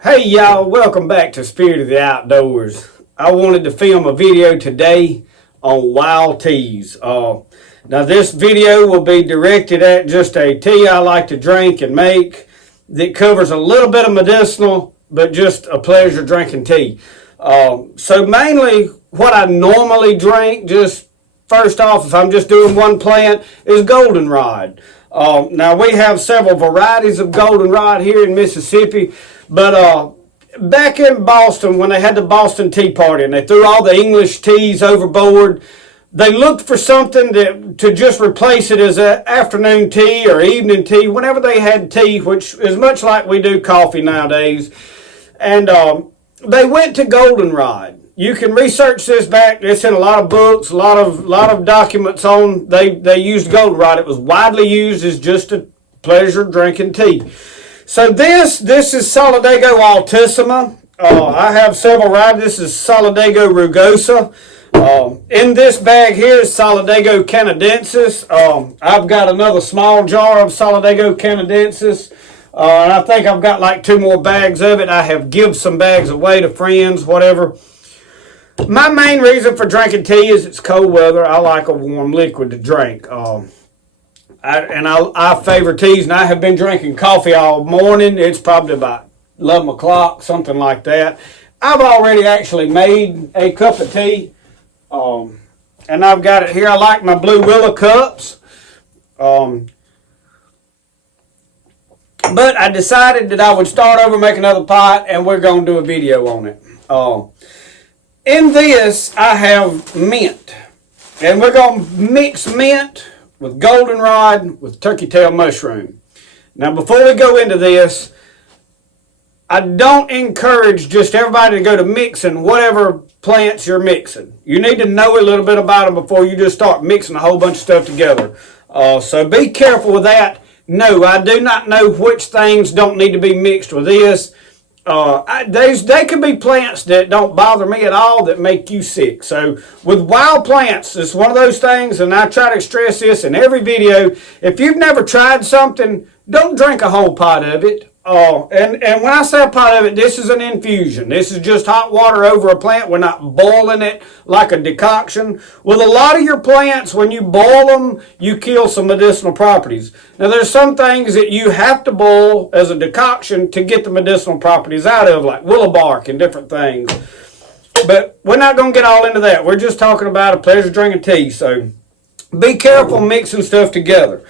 Hey y'all, welcome back to Spirit of the Outdoors. I wanted to film a video today on wild teas. Now this video will be directed at just a tea I like to drink and make that covers a little bit of medicinal, but just a pleasure drinking tea. So mainly what I normally drink, just first off, if I'm just doing one plant, is Goldenrod. Now we have several varieties of Goldenrod here in Mississippi, but back in Boston, when they had the Boston Tea Party and they threw all the English teas overboard, they looked for something to just replace it as an afternoon tea or evening tea, whenever they had tea, which is much like we do coffee nowadays. And they went to Goldenrod. You can research this back. It's in a lot of books, a lot of documents on. They used Goldenrod. It was widely used as just a pleasure drinking tea. So this is Solidago altissima. I have several varieties. This is Solidago rugosa. In this bag here is Solidago canadensis. I've got another small jar of Solidago canadensis. And I think I've got like 2 more bags of it. I have given some bags away to friends, whatever. My main reason for drinking tea is it's cold weather. I like a warm liquid to drink. I favor teas, and I have been drinking coffee all morning. It's probably about 11 o'clock, something like that. I've already actually made a cup of tea, and I've got it here. I like my blue willow cups, but I decided that I would start over, make another pot, and we're going to do a video on it. In this, I have mint, and we're going to mix mint with goldenrod with turkey-tail mushroom. Now, before we go into this, I don't encourage just everybody to go to mixing whatever plants you're mixing. You need to know a little bit about them before you just start mixing a whole bunch of stuff together. So be careful with that. No, I do not know which things don't need to be mixed with this. They could be plants that don't bother me at all that make you sick. So with wild plants, it's one of those things, and I try to stress this in every video. If you've never tried something, don't drink a whole pot of it. And when I say a pot of it, this is an infusion. This is just hot water over a plant. We're not boiling it like a decoction. With a lot of your plants, when you boil them, you kill some medicinal properties. Now, there's some things that you have to boil as a decoction to get the medicinal properties out of, like willow bark and different things. But we're not going to get all into that. We're just talking about a pleasure drinking tea. So be careful mixing stuff together.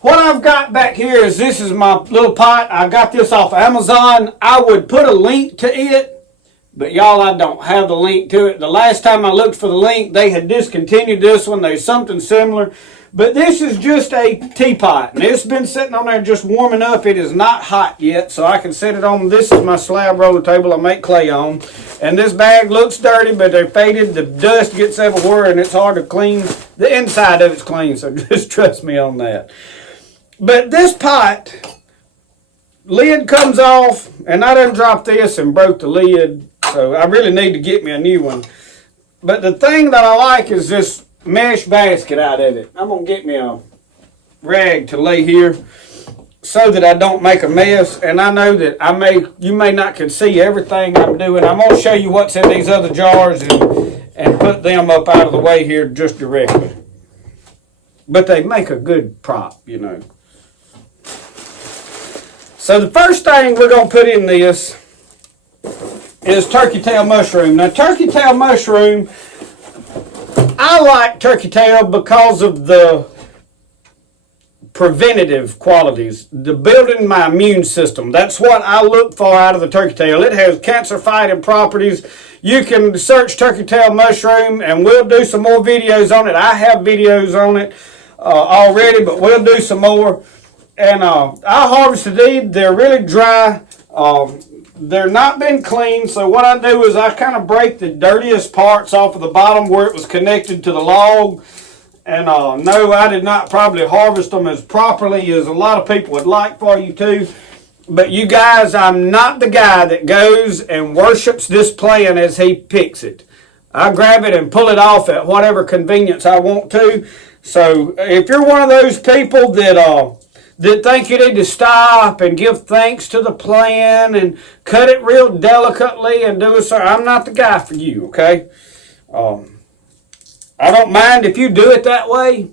What I've got back here is this is my little pot. I got this off Amazon. I would put a link to it, but y'all, I don't have the link to it. The last time I looked for the link, they had discontinued this one. There's something similar. But this is just a teapot, and it's been sitting on there just warming up. It is not hot yet, so I can set it on. This is my slab roller table I make clay on. And this bag looks dirty, but they're faded. The dust gets everywhere, and it's hard to clean. The inside of it's clean, so just trust me on that. But this pot, lid comes off, and I done dropped this and broke the lid, so I really need to get me a new one. But the thing that I like is this mesh basket out of it. I'm going to get me a rag to lay here so that I don't make a mess. And I know that you may not can see everything I'm doing. I'm going to show you what's in these other jars and put them up out of the way here just directly. But they make a good prop, you know. So the first thing we're going to put in this is turkey-tail mushroom. Now, turkey-tail mushroom, I like turkey-tail because of the preventative qualities, the building my immune system. That's what I look for out of the turkey-tail. It has cancer-fighting properties. You can search turkey-tail mushroom, and we'll do some more videos on it. I have videos on it already, but we'll do some more. And I harvested these. They're really dry. They're not been cleaned. So what I do is I kind of break the dirtiest parts off of the bottom where it was connected to the log. And no, I did not probably harvest them as properly as a lot of people would like for you to. But you guys, I'm not the guy that goes and worships this plant as he picks it. I grab it and pull it off at whatever convenience I want to. So if you're one of those people that that think you need to stop and give thanks to the plant and cut it real delicately and do it. So I'm not the guy for you, okay? I don't mind if you do it that way.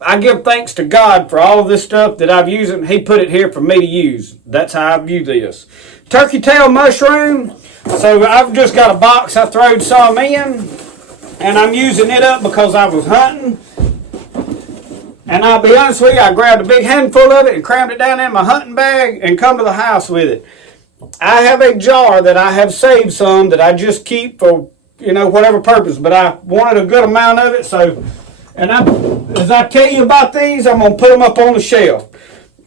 I give thanks to God for all of this stuff that I've used, and He put it here for me to use. That's how I view this. Turkey tail mushroom. So I've just got a box I throwed some in, and I'm using it up because I was hunting. And I'll be honest with you, I grabbed a big handful of it and crammed it down in my hunting bag and come to the house with it. I have a jar that I have saved some that I just keep for, whatever purpose, but I wanted a good amount of it, so, as I tell you about these, I'm going to put them up on the shelf.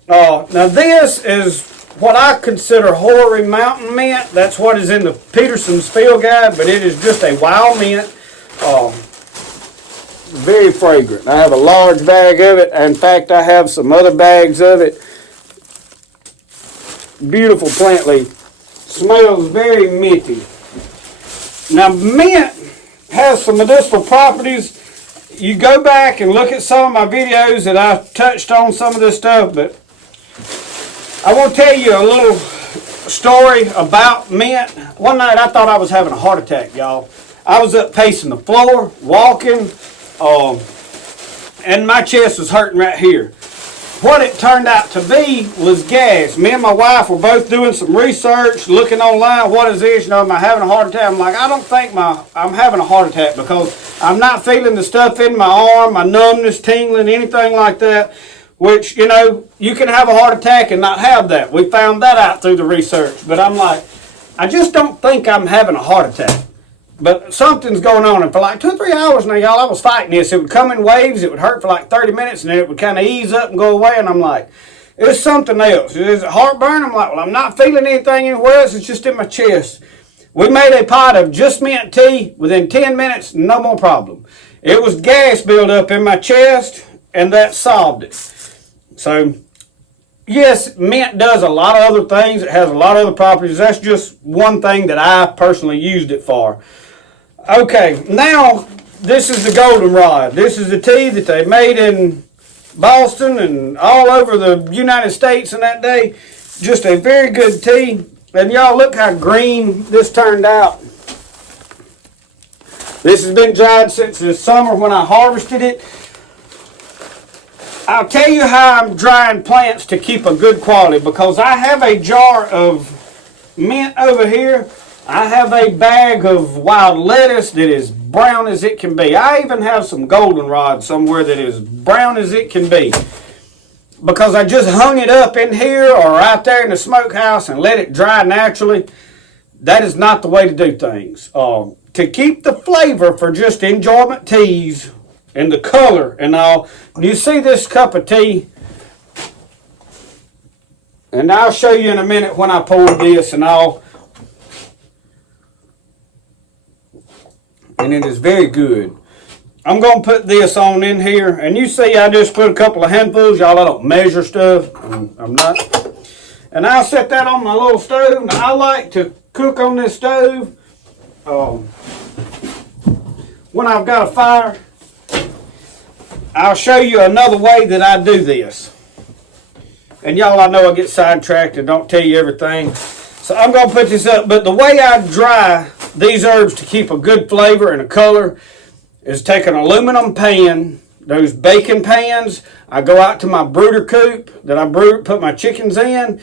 Now this is what I consider hoary mountain mint. That's what is in the Peterson's Field Guide, but it is just a wild mint. Very fragrant. I have a large bag of it. In fact, I have some other bags of it. Beautiful plant leaf. Smells very minty. Now, mint has some medicinal properties. You go back and look at some of my videos that I touched on some of this stuff, but I want to tell you a little story about mint. One night I thought I was having a heart attack, y'all. I was up pacing the floor, walking, and my chest was hurting right here. What it turned out to be was gas. Me and my wife were both doing some research, looking online. What is this? Am I having a heart attack? I'm like, I don't think I'm having a heart attack because I'm not feeling the stuff in my arm, my numbness, tingling, anything like that. Which, you can have a heart attack and not have that. We found that out through the research. But I'm like, I just don't think I'm having a heart attack. But something's going on. And for like 2 or 3 hours now, y'all, I was fighting this. It would come in waves. It would hurt for like 30 minutes. And then it would kind of ease up and go away. And I'm like, it's something else. Is it heartburn? I'm like, well, I'm not feeling anything anywhere else. It's just in my chest. We made a pot of just mint tea. Within 10 minutes, no more problem. It was gas buildup in my chest. And that solved it. So, yes, mint does a lot of other things. It has a lot of other properties. That's just one thing that I personally used it for. Okay, now this is the Goldenrod. This is the tea that they made in Boston and all over the United States in that day. Just a very good tea. And y'all look how green this turned out. This has been dried since this summer when I harvested it. I'll tell you how I'm drying plants to keep a good quality, because I have a jar of mint over here. I have a bag of wild lettuce that is brown as it can be. I even have some goldenrod somewhere that is brown as it can be, because I just hung it up in here or out there in the smokehouse and let it dry naturally. That is not the way to do things. To keep the flavor for just enjoyment teas and the color and all. You see this cup of tea, and I'll show you in a minute when I poured this and all. And it is very good. I'm going to put this on in here, and you see I just put a couple of handfuls. Y'all, I don't measure stuff. I'm not. And I'll set that on my little stove. Now, I like to cook on this stove when I've got a fire. I'll show you another way that I do this. And y'all, I know I get sidetracked and don't tell you everything. So I'm going to put this up. But the way I dry these herbs to keep a good flavor and a color is take an aluminum pan, those baking pans. I go out to my brooder coop that I put my chickens in.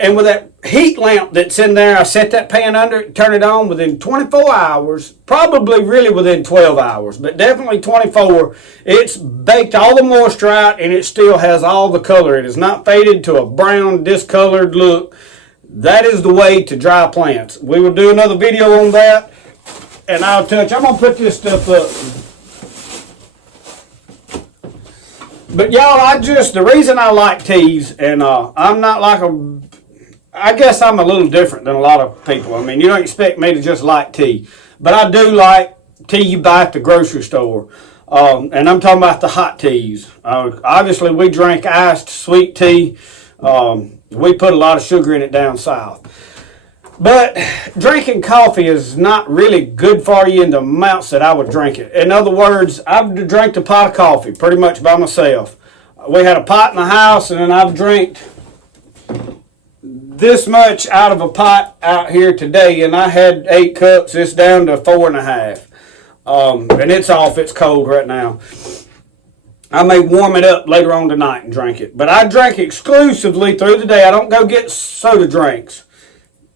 And with that heat lamp that's in there, I set that pan under it, turn it on within 24 hours, probably really within 12 hours, but definitely 24. It's baked all the moisture out, and it still has all the color. It is not faded to a brown, discolored look. That is the way to dry plants. We will do another video on that, and I'm going to put this stuff up. But y'all, the reason I like teas, and I'm not like I guess I'm a little different than a lot of people. I mean, you don't expect me to just like tea. But I do like tea you buy at the grocery store. And I'm talking about the hot teas. Obviously, we drink iced sweet tea. We put a lot of sugar in it down south. But drinking coffee is not really good for you in the amounts that I would drink it. In other words, I've drank a pot of coffee pretty much by myself. we had a pot in the house, and then I've drank this much out of a pot out here today, and I had 8 cups. It's down to 4.5. And it's off. It's cold right now. I may warm it up later on tonight and drink it. But I drink exclusively through the day. I don't go get soda drinks.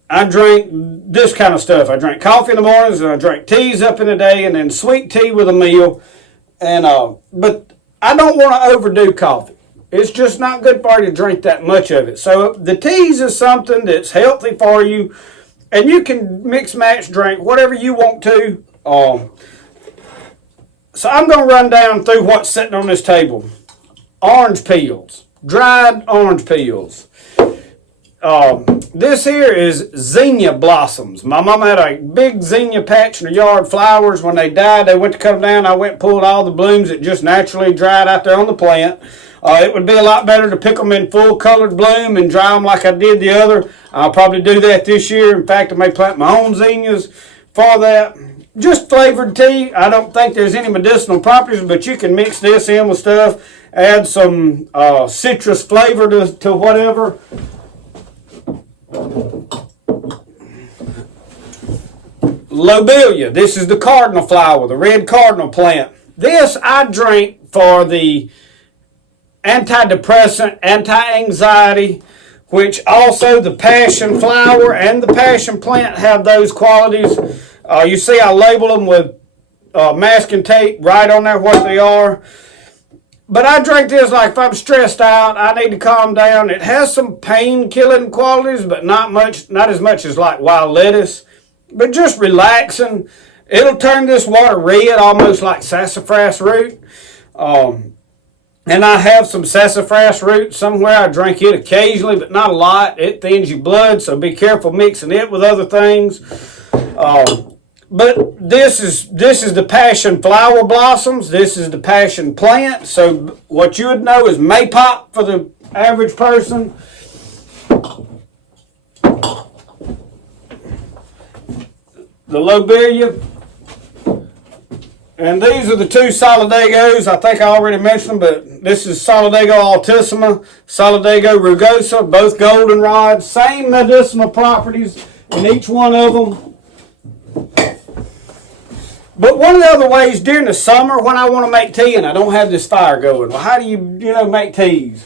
I drink this kind of stuff. I drink coffee in the mornings, and I drink teas up in the day, and then sweet tea with a meal. And but I don't want to overdo coffee. It's just not good for you to drink that much of it. So the teas is something that's healthy for you, and you can mix, match, drink whatever you want to. So I'm going to run down through what's sitting on this table. Orange peels, dried orange peels. This here is zinnia blossoms. My mama had a big zinnia patch in her yard, flowers. When they died, they went to cut them down. I went and pulled all the blooms that just naturally dried out there on the plant. It would be a lot better to pick them in full colored bloom and dry them like I did the other. I'll probably do that this year. In fact, I may plant my own zinnias for that. Just flavored tea. I don't think there's any medicinal properties, but you can mix this in with stuff. Add some citrus flavor to whatever. Lobelia. This is the cardinal flower, the red cardinal plant. This I drink for the antidepressant, anti-anxiety, which also the passion flower and the passion plant have those qualities. You see I label them with masking tape right on there what they are. But I drink this like if I'm stressed out, I need to calm down. It has some pain-killing qualities, but not as much as like wild lettuce. But just relaxing. It'll turn this water red, almost like sassafras root. And I have some sassafras root somewhere. I drink it occasionally, but not a lot. It thins your blood, so be careful mixing it with other things. But this is the passion flower blossoms. This is the passion plant. So what you would know is maypop for the average person. The lobelia. And these are the 2 solidagos. I think I already mentioned them, but this is Solidago altissima, Solidago rugosa, both goldenrod. Same medicinal properties in each one of them. But one of the other ways during the summer when I want to make tea and I don't have this fire going, well, how do you make teas?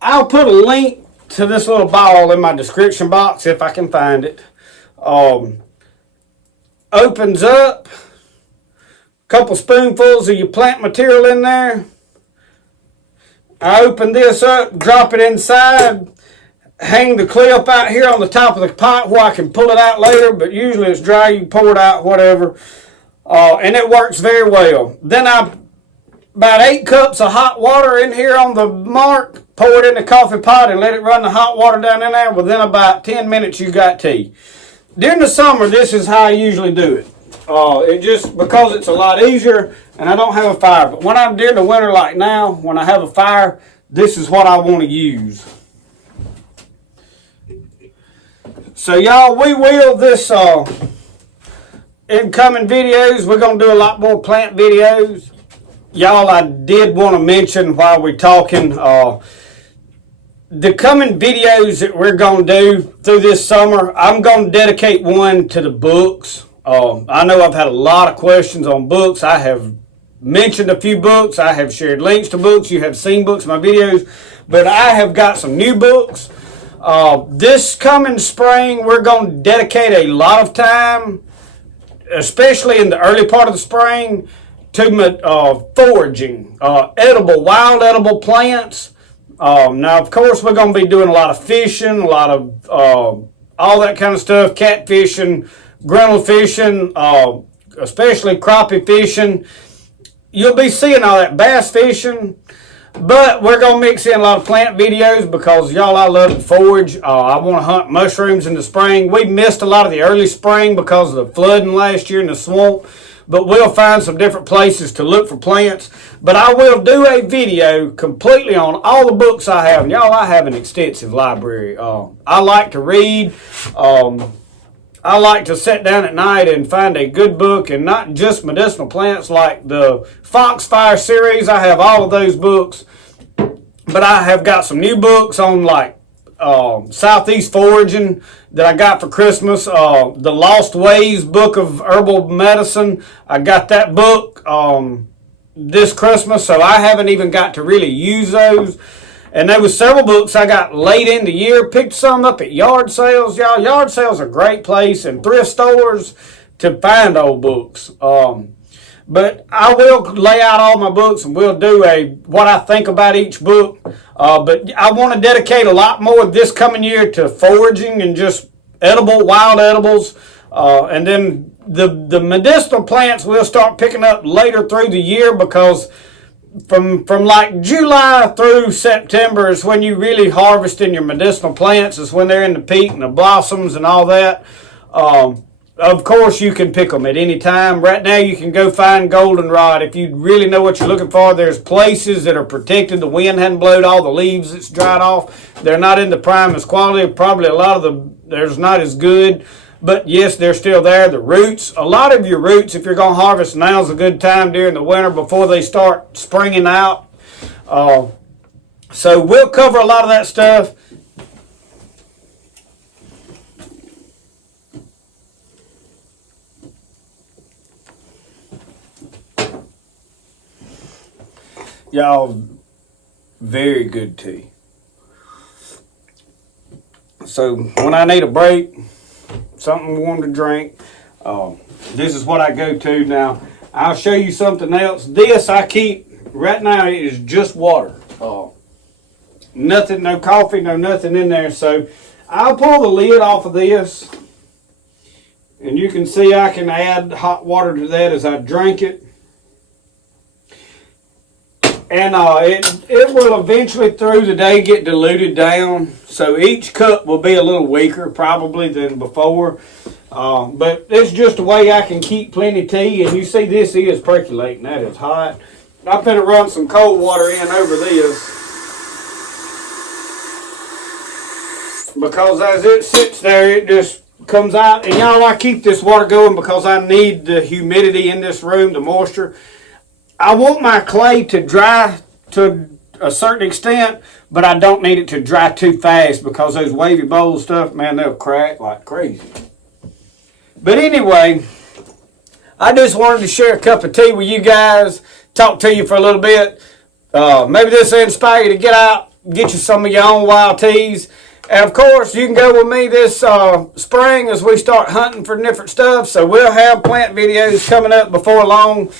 I'll put a link to this little ball in my description box if I can find it. Opens up, a couple spoonfuls of your plant material in there. I open this up, drop it inside, hang the clip out here on the top of the pot where I can pull it out later, but usually it's dry, you can pour it out, whatever. And it works very well. Then I about 8 cups of hot water in here on the mark, pour it in the coffee pot and let it run the hot water down in there. Within about 10 minutes you got tea. During the summer, this is how I usually do it. It just because it's a lot easier and I don't have a fire. But when I'm during the winter like now, when I have a fire, this is what I want to use. So y'all, we will this in coming videos, we're going to do a lot more plant videos. Y'all, I did want to mention while we're talking, the coming videos that we're going to do through this summer, I'm going to dedicate one to the books. I know I've had a lot of questions on books. I have mentioned a few books. I have shared links to books. You have seen books in my videos. But I have got some new books. This coming spring, we're going to dedicate a lot of time, especially in the early part of the spring, to foraging, wild edible plants. Now, of course, we're going to be doing a lot of fishing, a lot of all that kind of stuff, catfishing, grinnell fishing, especially crappie fishing. You'll be seeing all that bass fishing, but we're going to mix in a lot of plant videos because, y'all, I love to forage. I want to hunt mushrooms in the spring. We missed a lot of the early spring because of the flooding last year in the swamp. But we'll find some different places to look for plants. But I will do a video completely on all the books I have. And y'all, I have an extensive library. I like to read. I like to sit down at night and find a good book, and not just medicinal plants like the Foxfire series. I have all of those books, but I have got some new books on like Southeast foraging that I got for Christmas. The Lost Ways book of herbal medicine. I got that book this Christmas, so I haven't even got to really use those. And there was several books I got late in the year. Picked some up at yard sales, y'all. Yard sales are a great place, and thrift stores to find old books. But I will lay out all my books, and we'll do what I think about each book. But I want to dedicate a lot more this coming year to foraging and just wild edibles. And then the medicinal plants we'll start picking up later through the year, because from like July through September is when you really harvest in your medicinal plants. Is when they're in the peak and the blossoms and all that. Of course, you can pick them at any time. Right now, you can go find goldenrod if you really know what you're looking for. There's places that are protected. The wind hadn't blown all the leaves. It's dried off. They're not in the primest quality. Probably a lot of there's not as good. But yes, they're still there. The roots, a lot of your roots, if you're going to harvest, now's a good time during the winter before they start springing out. So we'll cover a lot of that stuff. Y'all, very good tea. So when I need a break, something warm to drink, this is what I go to. Now, I'll show you something else. This I keep, right now it is just water. Nothing, no coffee, no nothing in there. So I'll pull the lid off of this, and you can see I can add hot water to that as I drink it. And it will eventually through the day get diluted down. So each cup will be a little weaker probably than before. But it's just a way I can keep plenty of tea. And you see this is percolating. That is hot. I'm going to run some cold water in over this. Because as it sits there, it just comes out. And y'all, I keep this water going because I need the humidity in this room, the moisture. I want my clay to dry to a certain extent, but I don't need it to dry too fast, because those wavy bowl stuff, man, they'll crack like crazy. But anyway, I just wanted to share a cup of tea with you guys, talk to you for a little bit. Maybe this will inspire you to get out, get you some of your own wild teas. And of course, you can go with me this spring as we start hunting for different stuff. So we'll have plant videos coming up before long.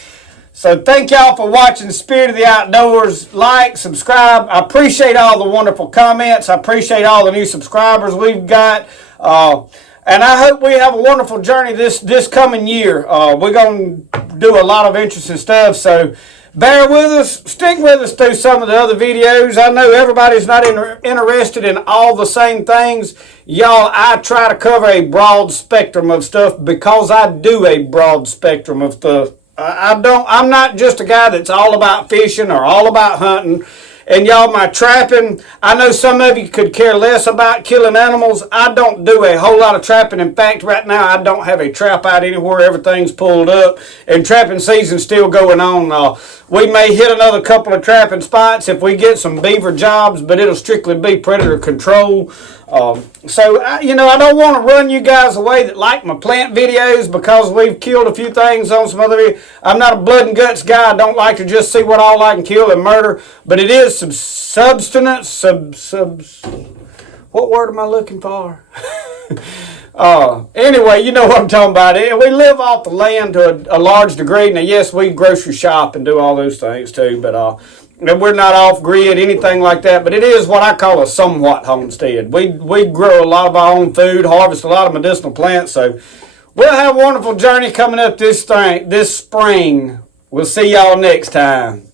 So thank y'all for watching Spirit of the Outdoors. Like, subscribe. I appreciate all the wonderful comments. I appreciate all the new subscribers we've got. And I hope we have a wonderful journey this coming year. We're going to do a lot of interesting stuff. So bear with us. Stick with us through some of the other videos. I know everybody's not interested in all the same things. Y'all, I try to cover a broad spectrum of stuff because I do a broad spectrum of stuff. I'm not just a guy that's all about fishing or all about hunting. And y'all, my trapping, I know some of you could care less about killing animals. I don't do a whole lot of trapping. In fact, right now, I don't have a trap out anywhere. Everything's pulled up. And trapping season's still going on. We may hit another couple of trapping spots if we get some beaver jobs, but it'll strictly be predator control. So, I don't want to run you guys away that like my plant videos because we've killed a few things on some other videos. I'm not a blood and guts guy. I don't like to just see what all I can kill and murder. But it is some substance, what word am I looking for? Anyway, you know what I'm talking about. We live off the land to a large degree. Now, yes, we grocery shop and do all those things too, but we're not off grid, anything like that. But it is what I call a somewhat homestead. We grow a lot of our own food, harvest a lot of medicinal plants. So we'll have a wonderful journey coming up this spring. We'll see y'all next time.